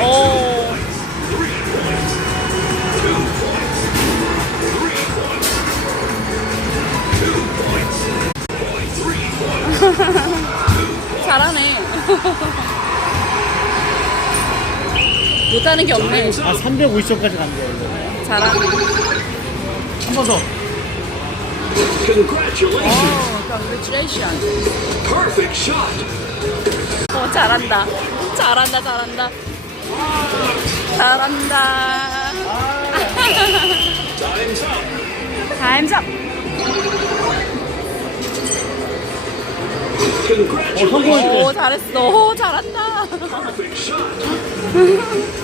오. 잘하네. 못하는 게 없네. 아 350점까지 간 거야 이거. 잘하네. 한 번 더. Congratulations! 어, congratulations. Perfect shot! 어, 잘한다. 잘한다, 잘한다. 잘한다. Time's up! Time's up. 어 Congratulations! 성공했대. 오, 잘했어. 오, 잘한다. Perfect shot!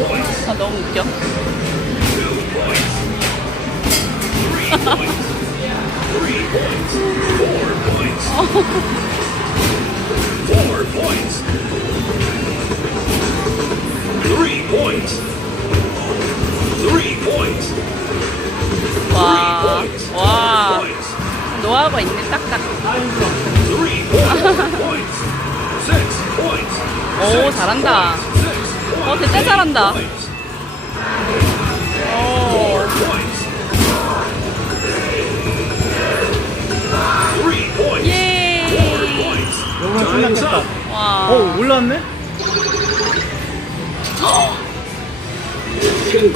아, 너무 웃겨. 와. 와. 노하우가 있네, 딱딱. 오, 잘한다. 어. 진짜 잘한다. 오. 예. 영상 끝났겠다. 와. 어 올라왔네?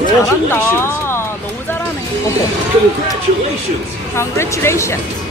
잘한다. 너무 잘하네. Congratulations. Congratulations.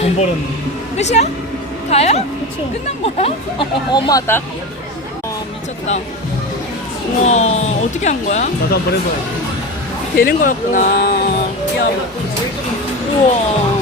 돈 벌었네. 끝이야? 다야? 끝난 거야? 어마다. 아, 미쳤다. 우와, 어떻게 한 거야? 나도 한번 해봐요. 되는 거였구나. 야, 우와.